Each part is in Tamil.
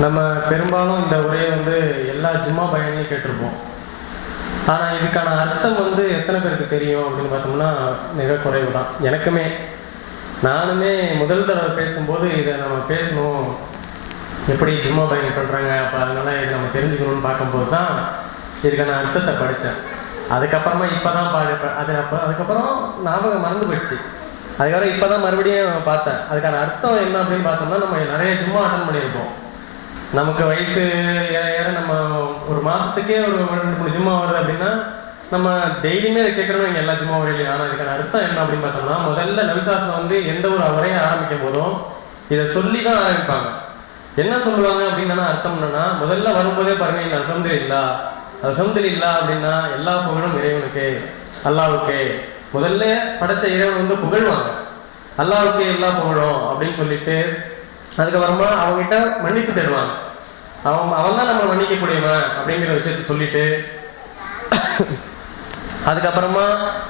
நம்ம பெரும்பாலும் இந்த உரையை வந்து எல்லா ஜும்மா பயணியும் கேட்டிருப்போம். ஆனால் இதுக்கான அர்த்தம் வந்து எத்தனை பேருக்கு தெரியும் அப்படின்னு பார்த்தோம்னா மிக குறைவு தான் எனக்குமே. நானுமே முதல் தடவை பேசும்போது இதை நம்ம பேசணும். எப்படி ஜும்மா பயணம் பண்ணுறாங்க அப்போ அதனால இதை நம்ம தெரிஞ்சுக்கணும்னு பார்க்கும்போது தான் இதுக்கான அர்த்தத்தை படித்தேன். அதுக்கப்புறமா இப்போ தான் பார்க்க அது அப்போ அதுக்கப்புறம் ஞாபகம் மறந்து போயிடுச்சு. அதுக்கப்புறம் இப்போ தான் மறுபடியும் பார்த்தேன். அதுக்கான அர்த்தம் என்ன அப்படின்னு பார்த்தோம்னா நம்ம நிறைய ஜும்மா அட்டன் பண்ணியிருப்போம். நமக்கு வயசு ஏற ஏற நம்ம ஒரு மாசத்துக்கே ஒரு ரெண்டு மூணு ஜும்மா வருது அப்படின்னா நம்ம டெய்லியுமே இதை கேட்கறோம் இங்கே எல்லா ஜும்மா வரையிலையும் ஆனால் இதுக்கான அர்த்தம் என்ன அப்படின்னு பார்த்தோம்னா முதல்ல நவிசாசம் வந்து எந்த ஒரு உரையை ஆரம்பிக்கும் போதும் இதை சொல்லி தான் ஆரம்பிப்பாங்க. என்ன சொல்லுவாங்க அப்படின்னா அர்த்தம் என்னன்னா முதல்ல வரும்போதே பாருங்க இந்த அல்ஹம்து இல்லா அல்ஹம்து இல்லா அப்படின்னா எல்லா புகழும் இறைவனுக்கு அல்லாவுக்கு. முதல்ல படைச்ச இறைவன் வந்து புகழ்வாங்க. அல்லாவுக்கு எல்லா புகழும் அப்படின்னு சொல்லிட்டு அதுக்கப்புறமா அவங்ககிட்ட மன்னிப்பு தேடுவாங்க அவன் அவன் தான் நம்ம மன்னிக்கக்கூடியவன் அப்படிங்கிற விஷயத்த சொல்லிட்டு அதுக்கப்புறமா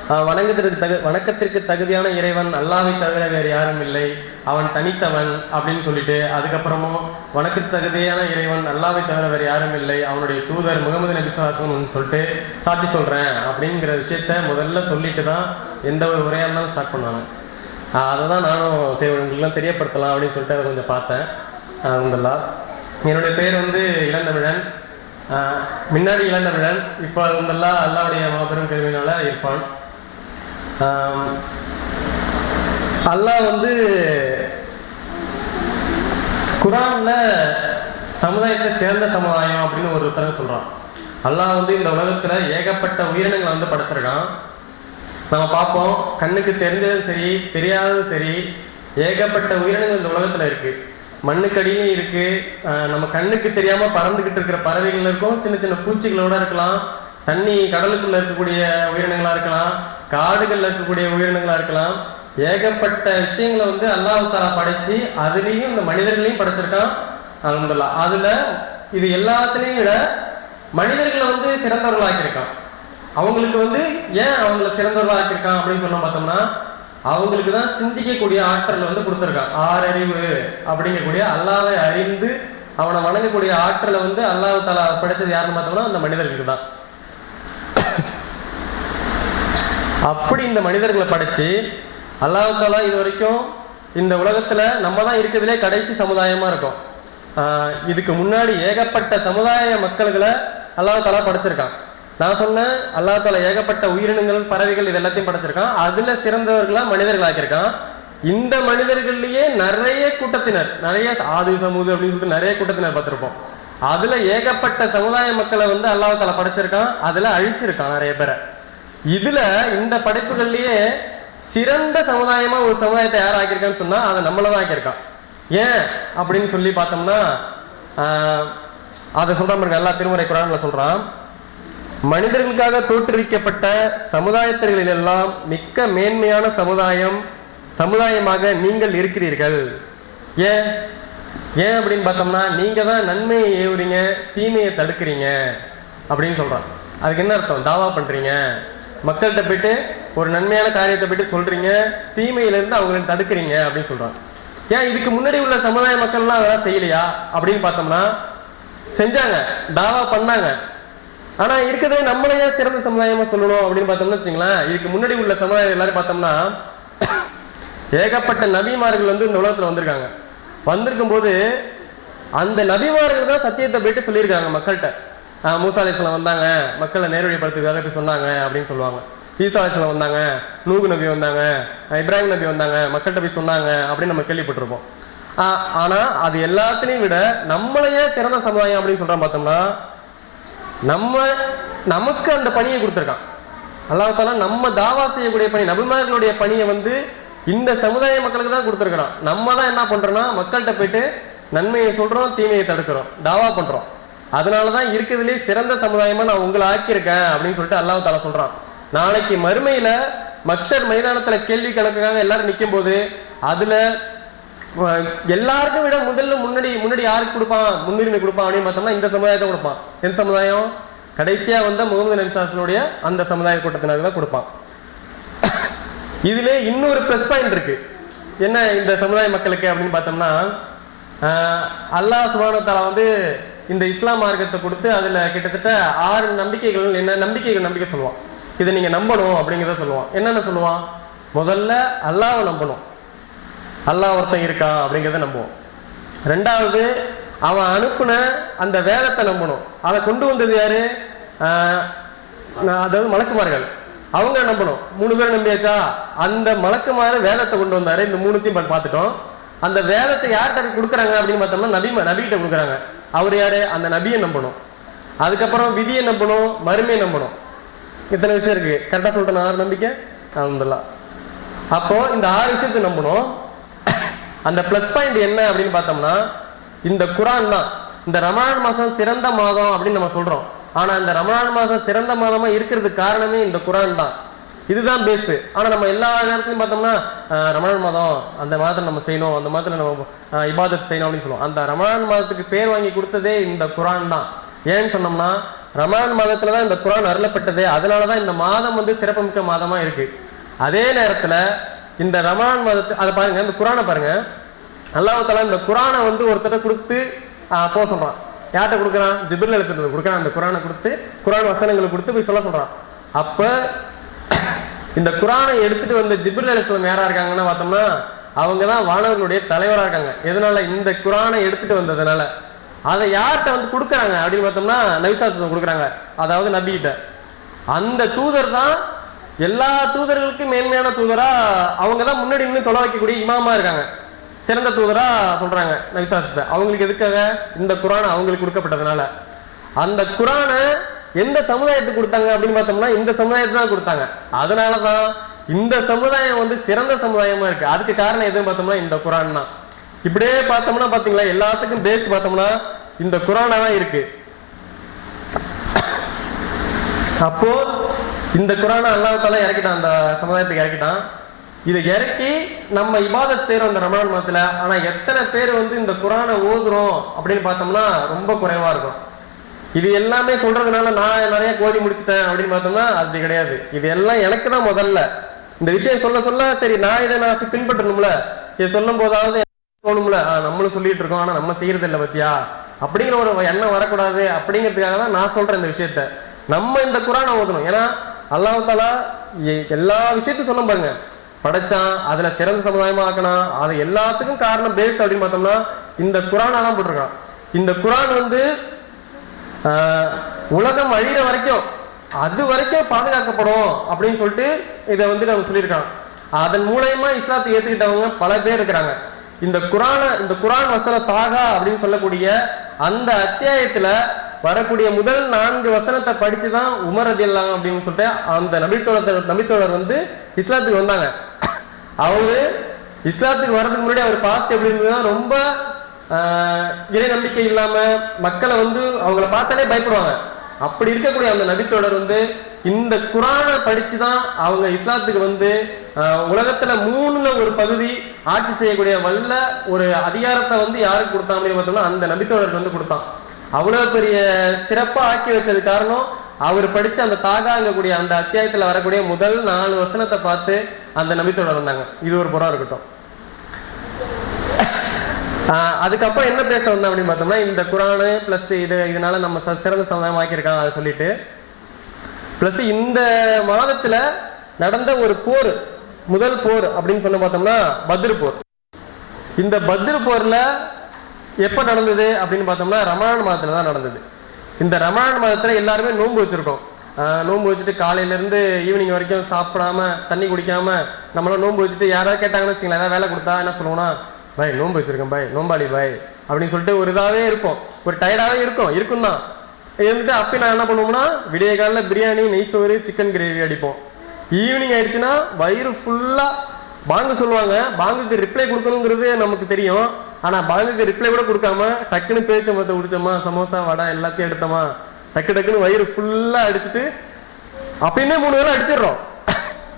அஹ், வணக்கத்திற்கு தகு வணக்கத்திற்கு தகுதியான இறைவன் அல்லாவை தவிர வேறு யாரும் இல்லை. அவன் தனித்தவன் அப்படின்னு சொல்லிட்டு அதுக்கப்புறமும் வணக்கத்து தகுதியான இறைவன் அல்லாவை தவிர வேறு யாரும் இல்லை. அவனுடைய தூதர் முகமது நபி சொல்லிட்டு சாட்சி சொல்றேன் அப்படிங்கிற விஷயத்த முதல்ல சொல்லிட்டு தான் எந்த ஒரு உரையாக இருந்தாலும் ஸ்டார்ட் பண்ணுவாங்க. அதை தான் நானும் சரி உங்களுக்குலாம் தெரியப்படுத்தலாம் அப்படின்னு சொல்லிட்டு அதை கொஞ்சம் பார்த்தேன். அந்தல்லா என்னுடைய பேர் வந்து இளந்தமிழன். முன்னாடி இளந்தமிழன் இப்போ அந்தல்லா அல்லாவுடைய மாபெரும் கருவினால இருப்பான் அல்லாஹ் வந்து குரான்ல சமுதாயத்தை சேர்ந்த சமுதாயம் அப்படின்னு ஒரு சொல்றான். அல்லாஹ் வந்து இந்த உலகத்துல ஏகப்பட்ட உயிரினங்களை வந்து படைச்சிருக்கான். நம்ம பார்ப்போம். கண்ணுக்கு தெரிஞ்சதும் சரி தெரியாததும் சரி ஏகப்பட்ட உயிரினங்கள் இந்த உலகத்துல இருக்கு. மண்ணுக்கடியிலும் இருக்கு. நம்ம கண்ணுக்கு தெரியாம பறந்துகிட்டு இருக்கிற பறவைகள் இருக்கும். சின்ன சின்ன பூச்சிகளோட இருக்கலாம். தண்ணி கடலுக்குள்ள இருக்கக்கூடிய உயிரினங்களா இருக்கலாம். காடுகள்ல இருக்கக்கூடிய உயிரினங்களா இருக்கலாம். ஏகப்பட்ட விஷயங்களை வந்து அல்லாஹ் படைச்சு அதுலேயும் இந்த மனிதர்களையும் படைச்சிருக்கான். அலமதுல்லா அதுல இது எல்லாத்துலேயும் விட மனிதர்களை வந்து சிறந்தவர்களாக்கியிருக்கான். அவங்களுக்கு வந்து ஏன் அவங்கள சிறந்தவர்களா ஆக்கியிருக்கான் அப்படின்னு சொன்னா பார்த்தோம்னா அவங்களுக்கு தான் சிந்திக்கக்கூடிய ஆற்றல் வந்து கொடுத்துருக்கான் ஆறறிவு அப்படிங்கக்கூடிய அல்லாவை அறிந்து அவனை வணங்கக்கூடிய ஆற்றலை வந்து அல்லாஹ் தலா படைச்சது யாருன்னு பார்த்தோம்னா அந்த மனிதர்களுக்கு தான். அப்படி இந்த மனிதர்களை படைச்சு அல்லாஹ் தாலா இது வரைக்கும் இந்த உலகத்துல நம்ம தான் இருக்கிறதுலே கடைசி சமுதாயமா இருக்கும். இதுக்கு முன்னாடி ஏகப்பட்ட சமுதாய மக்கள்களை அல்லாஹ் தாலா படைச்சிருக்கான் நான் சொன்னேன் அல்லாஹ் தால ஏகப்பட்ட உயிரினங்கள் பறவைகள் இது எல்லாத்தையும் படைச்சிருக்கான். அதுல சிறந்தவர்களா மனிதர்கள் ஆக்கியிருக்கான் இந்த மனிதர்கள்லயே நிறைய கூட்டத்தினர் நிறைய ஆதி சமூது அப்படின்னு சொல்லிட்டு நிறைய கூட்டத்தினர் பார்த்திருப்போம். அதுல ஏகப்பட்ட சமுதாய மக்களை வந்து அல்லாஹ் தால படைச்சிருக்கான் அதுல அழிச்சிருக்கான் நிறைய பேரை. இதுல இந்த படைப்புகள்லயே சிறந்த சமுதாயமா ஒரு சமுதாயத்தை யார் ஆக்கியிருக்கான்னு சொன்னா அதை நம்மள தான் ஆக்கியிருக்கான். ஏன் அப்படின்னு சொல்லி பார்த்தோம்னா அதை சொல்றான் பாருங்க எல்லா திருமுறை குரான்ல சொல்றான் மனிதர்களுக்காக தோற்றுவிக்கப்பட்ட சமுதாயத்தர்களில் எல்லாம் மிக்க மேன்மையான சமுதாயம் சமுதாயமாக நீங்கள் இருக்கிறீர்கள். ஏன்? ஏன் அப்படின்னு பார்த்தோம்னா நீங்க தான் நன்மையை ஏவுறீங்க தீமையை தடுக்கிறீங்க அப்படின்னு சொல்றான். அதுக்கு என்ன அர்த்தம்? தாவா பண்றீங்க. மக்கள்கிட்ட போயிட்டு ஒரு நன்மையான காரியத்தை போயிட்டு சொல்றீங்க தீமையிலேருந்து அவங்களை தடுக்கிறீங்க அப்படின்னு சொல்றான். ஏன் இதுக்கு முன்னாடி உள்ள சமுதாய மக்கள்லாம் அதெல்லாம் செய்யலையா அப்படின்னு பார்த்தோம்னா செஞ்சாங்க. தாவா பண்ணாங்க. ஆனா இருக்கிறதே நம்மளையே சிறந்த சமுதாயமா சொல்லணும் அப்படின்னு பார்த்தோம்னா வச்சுங்களேன். இதுக்கு முன்னாடி உள்ள சமுதாயம் எல்லாரும் பார்த்தோம்னா ஏகப்பட்ட நபிமார்கள் வந்து இந்த உலகத்துல வந்திருக்காங்க. வந்திருக்கும் போது அந்த நபிமார்கள் தான் சத்தியத்தை போயிட்டு சொல்லியிருக்காங்க மக்கள்கிட்ட. ஆஹ் மூசா அலிஸ்லாம் வந்தாங்க மக்களை நேர்வழிப்படுத்துறதுக்காக போய் சொன்னாங்க அப்படின்னு சொல்லுவாங்க. ஈசா அலிஸ்லாம் வந்தாங்க நூகு நபி வந்தாங்க இப்ராஹிம் நபி வந்தாங்க மக்கள்கிட்ட போய் சொன்னாங்க அப்படின்னு நம்ம கேள்விப்பட்டிருப்போம். ஆனா அது எல்லாத்திலையும் விட நம்மளையே சிறந்த சமுதாயம் அப்படின்னு சொல்றான் பார்த்தோம்னா நம்ம நமக்கு அந்த பணியை கொடுத்துருக்கான். அல்லாஹ் நம்ம தாவா செய்யக்கூடிய பணி நபிமார்களுடைய பணியை வந்து இந்த சமுதாய மக்களுக்கு தான் கொடுத்துருக்குறான். நம்ம தான் என்ன பண்றோம்னா மக்கள்கிட்ட போயிட்டு நன்மையை சொல்றோம் தீமையை தடுக்கிறோம் தாவா பண்றோம். அதனாலதான் இருக்கிறதுலே சிறந்த சமுதாயமா நான் உங்களை ஆக்கியிருக்கேன் அப்படின்னு சொல்லிட்டு அல்லாஹ் தாலா சொல்றான். நாளைக்கு மறுமையில மக்சர் மைதானத்துல கேள்வி கணக்குக்காக எல்லாரும் நிற்கும் போது அதுல எல்லாருக்கும் விட முதல்ல முன்னாடி முன்னாடி யாருக்கு கொடுப்பான்? முன்னுரிமை கொடுப்பான் அப்படின்னு பார்த்தோம்னா இந்த சமுதாயத்தை கொடுப்பான். எந்த சமுதாயம்? கடைசியா வந்த முகமது நபிசாசனுடைய அந்த சமுதாய கூட்டத்தினருக்கு தான் கொடுப்பான். இதுல இன்னொரு ப்ளஸ் பாயிண்ட் இருக்கு. என்ன இந்த சமுதாய மக்களுக்கு அப்படின்னு பார்த்தோம்னா அல்லாஹ் சுபானத்தால வந்து இந்த இஸ்லாம் மார்க்கத்தை கொடுத்து அதுல கிட்டத்தட்ட ஆறு நம்பிக்கைகள் என்ன நம்பிக்கைகள் நம்பிக்கை சொல்லுவான். இதை நீங்க நம்பணும் அப்படிங்கிறத சொல்லுவான். என்னென்ன சொல்லுவான்? முதல்ல அல்லாவை நம்பணும். அல்லாஹ் ஒருத்தன் இருக்கான் அப்படிங்கிறத நம்புவோம். ரெண்டாவது அவன் அனுப்புன அந்த வேதத்தை நம்பணும். அதை கொண்டு வந்தது யாரு? நான் அதாவது மலக்குமார்கள். அவங்க நம்பணும். மூணு பேரும் நம்பியாச்சா? அந்த மலக்குமார வேதத்தை கொண்டு வந்தாரு. இந்த மூணுத்தையும் பார்த்துட்டோம். அந்த வேதத்தை யார்கிட்ட கொடுக்குறாங்க அப்படின்னு பார்த்தோம்னா நபி நபிகிட்ட கொடுக்குறாங்க. அவர் யாரு? அந்த நபியை நம்பணும். அதுக்கப்புறம் விதியை நம்பணும் மறுமையை நம்பணும். இத்தனை விஷயம் இருக்கு. கரெக்டா சொல்லிட்டேன். ஆறு நம்பிக்கை? அல்ஹம்துலில்லாஹ். அப்போ இந்த ஆறு விஷயத்தை நம்பணும். அந்த ப்ளஸ் பாயிண்ட் என்ன அப்படின்னு பார்த்தோம்னா இந்த குரான் தான். இந்த ரமணான் மாசம் சிறந்த மாதம் அப்படின்னு நம்ம சொல்றோம். ஆனா இந்த ரமணான் மாசம் சிறந்த மாதமா இருக்கிறதுக்கு காரணமே இந்த குரான் தான். இதுதான் பேஸு ஆனா நம்ம எல்லா நேரத்துலையும் பார்த்தோம்னா ரமணான் மாதம் அந்த மாதத்தில் நம்ம செய்யணும் அந்த மாதத்தில் நம்ம இபாதத் செய்யணும் அப்படின்னு சொல்லுவோம். அந்த ரமணான் மாதத்துக்கு பேர் வாங்கி கொடுத்ததே இந்த குரான் தான். ஏன்னு சொன்னோம்னா ரமணான் மாதத்துல தான் இந்த குரான் அருளப்பட்டது. அதனாலதான் இந்த மாதம் வந்து சிறப்புமிக்க மாதமா இருக்கு. அதே நேரத்துல இந்த ரமணான் மாதத்து அதை பாருங்க இந்த குரானை பாருங்க. அல்லாஹால இந்த குரானை வந்து ஒருத்தர கொடுத்து போக சொல்றான். யார்கிட்ட கொடுக்குறான்? ஜிபிரில் அலிசத்து கொடுக்குறான். அந்த குரானை கொடுத்து குரான் வசனங்களை கொடுத்து போய் சொல்ல சொல்றான். அப்ப இந்த குரானை எடுத்துட்டு வந்த ஜிப்ரில் அலிஸ்லாம் யாரா இருக்காங்கன்னு பார்த்தோம்னா அவங்க தான் வானவர்களுடைய தலைவராக இருக்காங்க. எதனால? இந்த குரானை எடுத்துட்டு வந்ததுனால. அதை யார்கிட்ட வந்து கொடுக்குறாங்க அப்படின்னு பார்த்தோம்னா நபிசாசனம் கொடுக்குறாங்க. அதாவது நபிகிட்ட. அந்த தூதர் தான் எல்லா தூதர்களுக்கும் மேன்மையான தூதரா அவங்க தான் முன்னாடி நின்று தொலை வைக்கக்கூடிய இமாமா இருக்காங்க. சிறந்த தூதரா சொல்றாங்க. நபிசாசத்தை அவங்களுக்கு எதுக்காக? இந்த குரான் அவங்களுக்கு கொடுக்கப்பட்டதுனால. அந்த குரானை எந்த சமுதாயத்துக்கு கொடுத்தாங்க அப்படின்னு பார்த்தோம்னா இந்த சமுதாயத்தை தான் கொடுத்தாங்க. அதனால தான் இந்த சமுதாயம் வந்து சிறந்த சமுதாயமா இருக்கு. அதுக்கு காரணம் எதுன்னு பார்த்தோம்னா இந்த குரான் தான். இப்படியே பார்த்தோம்னா பாத்தீங்களா எல்லாத்துக்கும் பேஸ் பார்த்தோம்னா இந்த குரானா தான் இருக்கு. அப்போ இந்த குரானை அல்லாஹால இறக்கிட்டான் அந்த சமுதாயத்துக்கு இறக்கிட்டான். இதை இறக்கி நம்ம இபாதத் செய்யறோம் இந்த ரமணான் மாதத்துல. ஆனா எத்தனை பேர் வந்து இந்த குரானை ஓதுறோம் அப்படின்னு பார்த்தோம்னா ரொம்ப குறைவா இருக்கும். இது எல்லாமே சொல்றதுனால நான் நிறைய கோதி முடிச்சிட்டேன் அப்படின்னு பார்த்தோம்னா அப்படி கிடையாது. இது எல்லாம் எனக்கு தான் முதல்ல. இந்த விஷயம் சொல்ல சொல்ல சரி நான் இதை நான் பின்பற்றணும்ல. இதை சொல்லும் போதாவது தோணும்ல. நம்மளும் சொல்லிட்டு இருக்கோம். ஆனா நம்ம செய்யறது இல்லை பத்தியா? அப்படிங்கிற ஒரு எண்ணம் வரக்கூடாது. அப்படிங்கிறதுக்காக தான் நான் சொல்றேன் இந்த விஷயத்த. நம்ம இந்த குரானை ஓதணும். ஏன்னா அல்லாஹ் எ- எல்லா விஷயத்தையும் சொன்ன பாருங்க. படைச்சான் அதுல சிறந்த சமுதாயமா ஆக்கணும் அது எல்லாத்துக்கும் காரணம் பேஸ் அப்படின்னு பார்த்தோம்னா இந்த குரானா தான் போட்டிருக்கான். இந்த குரான் வந்து உலகம் அழிகிற வரைக்கும் அது வரைக்கும் பாதுகாக்கப்படும் அப்படின்னு சொல்லிட்டு இதை வந்து நம்ம சொல்லியிருக்காங்க அதன் மூலயமா இஸ்லாத்தை ஏத்துக்கிட்டவங்க பல பேர் இருக்கிறாங்க. இந்த குரான இந்த குரான் வசன தாகா அப்படின்னு சொல்லக்கூடிய அந்த அத்தியாயத்துல வரக்கூடிய முதல் நான்கு வசனத்தை படித்து தான் உமர் ரதியல்லாம் அப்படின்னு சொல்லிட்டு அந்த நபித்தோழர் நபித்தோழர் வந்து இஸ்லாத்துக்கு வந்தாங்க. அவரு இஸ்லாத்துக்கு வர்றதுக்கு முன்னாடி அவர் பாஸ்ட் எப்படி இருந்ததுன்னா ரொம்ப இறை நம்பிக்கை இல்லாம மக்களை வந்து அவங்கள பார்த்தாலே பயப்படுவாங்க. அப்படி இருக்கக்கூடிய அந்த நபித்தோழர் வந்து இந்த குரானை படிச்சு தான் அவங்க இஸ்லாத்துக்கு வந்து உலகத்துல மூணுல ஒரு பகுதி ஆட்சி செய்யக்கூடிய வல்ல ஒரு அதிகாரத்தை வந்து யாருக்கு கொடுத்தான் அப்படின்னு பார்த்தோம்னா அந்த நபித்தோழருக்கு வந்து கொடுத்தான். அவ்வளவு பெரிய சிறப்பா ஆக்கி வச்சது காரணம் அவர் படிச்ச அந்த தாகாங்கக்கூடிய அந்த அத்தியாயத்துல வரக்கூடிய முதல் நாலு வசனத்தை பார்த்து அந்த நம்பித்தோட வந்தாங்க. இது ஒரு புறம் இருக்கட்டும். ஆஹ் அதுக்கப்புறம் என்ன பேச வந்தோம் அப்படின்னு பார்த்தோம்னா இந்த குரானு பிளஸ் இது இதனால நம்ம ச- சிறந்த சமுதாயம் ஆக்கியிருக்காங்க அதை சொல்லிட்டு. பிளஸ் இந்த மாதத்துல நடந்த ஒரு போர் முதல் போர் அப்படின்னு சொன்ன பார்த்தோம்னா பத்ரு போர். இந்த பத்ரு போர்ல எப்போ நடந்தது அப்படின்னு பார்த்தோம்னா ரமணான் மதத்தில் தான் நடந்தது. இந்த ரமணான் மதத்தில் எல்லாருமே நோன்பு வச்சுருக்கோம். நோன்பு வச்சுட்டு காலையிலேருந்து ஈவினிங் வரைக்கும் சாப்பிடாம தண்ணி குடிக்காம நம்மளாம் நோன்பு வச்சுட்டு யாராவது கேட்டாங்கன்னு வச்சுங்களேன் ஏதாவது வேலை கொடுத்தா என்ன சொல்லுவோம்னா பாய் நோன்பு வச்சுருக்கேன் பாய் நோம்பாளி பாய் அப்படின்னு சொல்லிட்டு ஒரு இதாகவே இருப்போம். ஒரு டயர்டாகவே இருக்கும் இருக்கும் தான். இருந்துட்டு அப்போ நான் என்ன பண்ணுவோம்னா விடிய காலில் பிரியாணி நெய் சோறு சிக்கன் கிரேவி அடிப்போம். ஈவினிங் ஆயிடுச்சுன்னா வயிறு ஃபுல்லாக பாங்கு சொல்லுவாங்க. பாங்குக்கு ரிப்ளை கொடுக்கணுங்கிறது நமக்கு தெரியும். ஆனா பாங்குக்கு ரிப்ளை கூட கொடுக்காம டக்குன்னு பேச்ச மத்த குடிச்சோமா சமோசா வடை எல்லாத்தையும் எடுத்தோமா? டக்கு டக்குன்னு வயிறு ஃபுல்லா அடிச்சுட்டு அப்பயுமே மூணு வேலை அடிச்சிடுறோம்.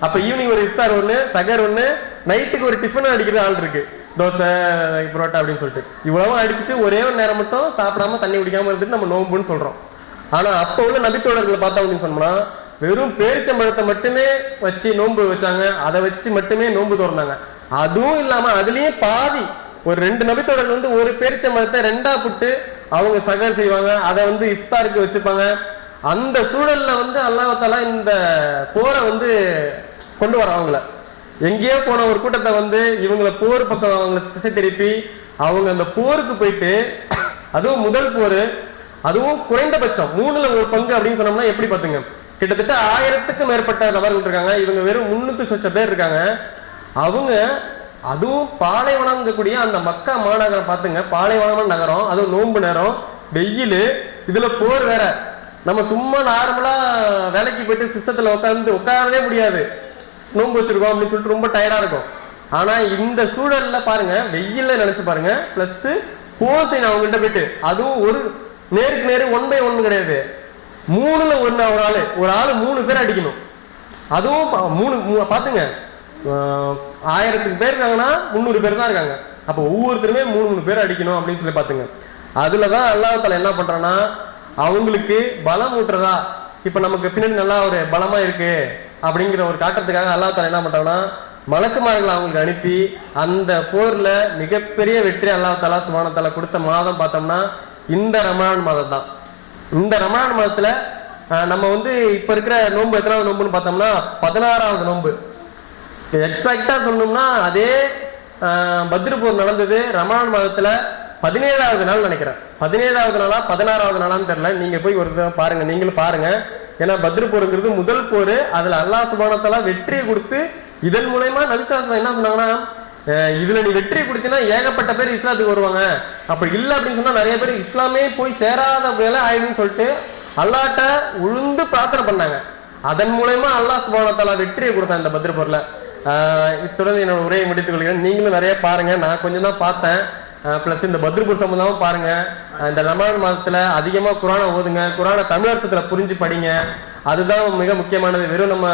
அப்ப ஈவினிங் ஒரு இஃப்தார் ஒண்ணு சகர் ஒண்ணு நைட்டுக்கு ஒரு டிஃபன் அடிக்கிற ஆள் இருக்கு. தோசை புரோட்டா அப்படின்னு சொல்லிட்டு. இவ்வளவும் அடிச்சுட்டு ஒரே ஒரு நேரம் மட்டும் சாப்பிடாம தண்ணி குடிக்காம இருந்துட்டு நம்ம நோம்புன்னு சொல்றோம். ஆனா அப்ப உள்ள நபித்தோழர்களை பார்த்தா அப்படின்னு சொன்னோம்னா வெறும் பேரிச்சம்பழத்தை மட்டுமே வச்சு நோன்பு வச்சாங்க. அதை வச்சு மட்டுமே நோன்பு திறந்தாங்க. அதுவும் இல்லாம அதுலயே பாதி ஒரு ரெண்டு நபித்தோழர்கள் வந்து ஒரு பேரிச்ச மதத்தை ரெண்டா புட்டு அவங்க சகர் செய்வாங்க. அதை வந்து இஃப்தாருக்கு வச்சுப்பாங்க. அந்த சூழல்ல வந்து அல்லாஹால இந்த போரை வந்து கொண்டு வர அவங்கள. எங்கேயோ போன ஒரு கூட்டத்தை வந்து இவங்கள போர் பக்கம் அவங்கள திசை திருப்பி அவங்க அந்த போருக்கு போயிட்டு அதுவும் முதல் போர் அதுவும் குறைந்தபட்சம் மூணுல ஒரு பங்கு அப்படின்னு சொன்னோம்னா எப்படி பாத்துங்க கிட்டத்தட்ட ஆயிரத்துக்கும் மேற்பட்ட நபர்கள் இருக்காங்க. இவங்க வெறும் முன்னூத்தி சொச்ச பேர் இருக்காங்க. அவங்க அதுவும் பாலைவனம் இருக்கக்கூடிய அந்த மக்கா மாநகரம் பார்த்துங்க. பாலைவனமான நகரம் அதுவும் நோன்பு நேரம் வெயில் இதுல போர் வேற. நம்ம சும்மா நார்மலா வேலைக்கு போயிட்டு சிஸ்டத்துல உட்காந்து உட்காரவே முடியாது. நோன்பு வச்சிருக்கோம் அப்படின்னு சொல்லிட்டு ரொம்ப டயர்டா இருக்கும். ஆனா இந்த சூழல்ல பாருங்க வெயில்ல நினைச்சு பாருங்க. பிளஸ் போசைன் அவங்ககிட்ட போயிட்டு அதுவும் ஒரு நேருக்கு நேரு ஒன் பை ஒன் கிடையாது. மூணுல ஒன்று ஒரு ஆளு. ஒரு ஆளு மூணு பேர் அடிக்கணும். அதுவும் பா- மூணு மூ- பாத்துங்க ஆயிரத்துக்கு பேர் இருக்காங்கன்னா முந்நூறு பேர் தான் இருக்காங்க. அப்போ ஒவ்வொருத்தருமே மூணு மூணு பேர் அடிக்கணும் அப்படின்னு சொல்லி பார்த்துங்க. அதில் தான் அல்லாஹ் என்ன பண்ணுறோன்னா அவங்களுக்கு பலம் ஊட்டுறதா? இப்போ நமக்கு பின்னாடி நல்லா ஒரு பலமாக இருக்கு அப்படிங்கிற ஒரு காட்டுறதுக்காக அல்லாஹ் தாலா என்ன பண்ணுறோன்னா மலக்குமார்களை அவங்களுக்கு அனுப்பி அந்த போரில் மிகப்பெரிய வெற்றி அல்லாஹ் தாலா சுபானத்தால கொடுத்த மாதம் பார்த்தோம்னா இந்த ரமணான் மாதம் தான். இந்த ரமணான் மாதத்தில் நம்ம வந்து இப்போ இருக்கிற நோன்பு எத்தனாவது நோன்புன்னு பார்த்தோம்னா பதினாறாவது நோன்பு. எக்ஸாக்டா சொல்லணும்னா அதே பத்ரிபூர் நடந்தது. ரமணான் மாதத்துல பதினேழாவது நாள் நினைக்கிறேன். பதினேழாவது நாளா பதினாறாவது நாளான்னு தெரியல. நீங்க போய் ஒரு தடவை பாருங்க நீங்களும் பாருங்க. ஏன்னா பத்ரு போருங்கிறது முதல் போர். அதுல அல்லாஹ் சுபானத்தால வெற்றியை கொடுத்து இதன் மூலயமா நபிசாசம் என்ன சொன்னாங்கன்னா இதுல நீ வெற்றி கொடுத்தீங்கன்னா ஏகப்பட்ட பேர் இஸ்லாத்துக்கு வருவாங்க. அப்ப இல்ல அப்படின்னு சொன்னா நிறைய பேர் இஸ்லாமே போய் சேராத வேலை ஆயிடும்னு சொல்லிட்டு அல்லாட்ட உழுந்து பிரார்த்தனை பண்ணாங்க. அதன் மூலயமா அல்லாஹ் சுபானத்தாலா வெற்றியை கொடுத்தான் இந்த பத்ர இத்துடன் என்னோட உரையை முடித்துக் கொள்கிறேன். நீங்களும் நிறைய பாருங்க. நான் கொஞ்சம் தான் பார்த்தேன். பிளஸ் இந்த பத்ரபூர் சம்பந்தமும் பாருங்க. இந்த ரமலான் மாதத்துல அதிகமா குரானை ஓதுங்க. குரானை தமிழ் அர்த்தத்துல புரிஞ்சு படிங்க. அதுதான் மிக முக்கியமானது. வெறும் நம்ம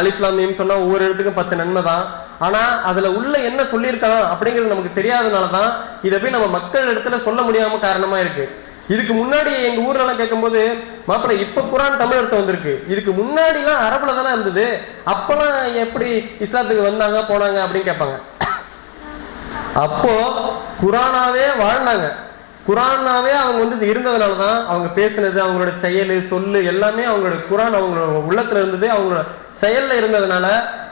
அலிஃப்லாமியும் சொன்னா ஒவ்வொரு இடத்துக்கும் பத்து நன்மை தான். ஆனா அதுல உள்ள என்ன சொல்லியிருக்கலாம் அப்படிங்கிறது நமக்கு தெரியாதனால தான் இதை போய் நம்ம மக்கள் இடத்துல சொல்ல முடியாம காரணமா இருக்கு. இதுக்கு முன்னாடி எங்க ஊர்ல எல்லாம் கேட்கும்போது மாப்பிள்ள இப்ப குரான் தமிழ் வந்திருக்கு. இதுக்கு முன்னாடி எல்லாம் அரபுல தானே இருந்தது. அப்பெல்லாம் எப்படி இஸ்லாத்துக்கு வந்தாங்க போனாங்க? அப்படின்னு கேட்பாங்க. அப்போ குரானாவே வாழ்ந்தாங்க. குரானாவே அவங்க வந்து இருந்ததுனால தான் அவங்க பேசுனது அவங்களோட செயல் சொல்லு எல்லாமே அவங்களோட குரான் அவங்களோட உள்ளத்துல இருந்தது. அவங்களோட செயல்ல இருந்ததுனால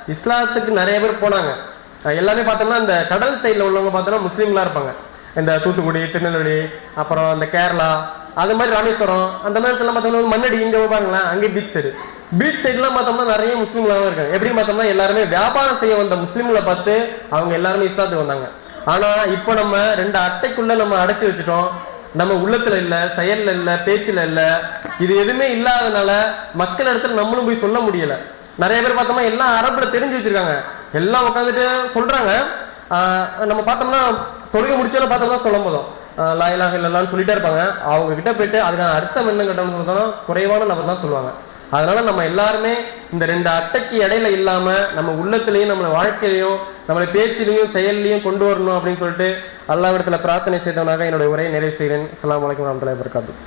இஸ்லாத்துக்கு நிறைய பேர் போனாங்க. எல்லாமே பார்த்தோம்னா இந்த கடல் சைடில் உள்ளவங்க பார்த்தோம்னா முஸ்லீம்லாம் இருப்பாங்க. இந்த தூத்துக்குடி திருநெல்வேலி அப்புறம் இந்த கேரளா அது மாதிரி ராமேஸ்வரம் அந்த மாதிரி இடத்துல பார்த்தோம்னா மண்ணடி இங்கே பாருங்களேன் அங்கே பீச் சைடு பீச் சைடுலாம் பார்த்தோம்னா நிறைய முஸ்லீம்களாகவும் இருக்காங்க. எப்படி பார்த்தோம்னா எல்லாருமே வியாபாரம் செய்ய வந்த முஸ்லீம்களை பார்த்து அவங்க எல்லாருமே இஸ்லாத்துக்கு வந்தாங்க. ஆனால் இப்போ நம்ம ரெண்டு அட்டைக்குள்ள நம்ம அடைச்சி வச்சுட்டோம். நம்ம உள்ளத்துல இல்லை செயல்ல இல்லை பேச்சில் இல்லை இது எதுவுமே இல்லாதனால மக்கள் இடத்துல நம்மளும் போய் சொல்ல முடியல. நிறைய பேர் பார்த்தோம்னா எல்லாம் அரபுல தெரிஞ்சு வச்சிருக்காங்க. எல்லாம் உட்காந்துட்டு சொல்றாங்க. நம்ம பார்த்தோம்னா தொழுகை முடிச்சாலும் பார்த்தோம்னா சொல்லும் போதும். லாயிலாக இல்லைன்னு சொல்லிட்டே இருப்பாங்க. அவங்க கிட்ட போயிட்டு அதுக்கான அர்த்தம் என்ன கேட்டோம்னு சொன்னா குறைவான நபர் தான் சொல்லுவாங்க. அதனால நம்ம எல்லாருமே இந்த ரெண்டு அட்டைக்கு இடையில இல்லாம நம்ம உள்ளத்திலையும் நம்ம வாழ்க்கையிலையும் நம்மளை பேச்சிலையும் செயல்லையும் கொண்டு வரணும் அப்படின்னு சொல்லிட்டு அல்லாவிடத்துல பிரார்த்தனை செய்தவனாக என்னுடைய உரையை நிறைவு செய்கிறேன் அஸ்லாம் வலைக்கம் வரமத்துல வபரகாத்துஹு.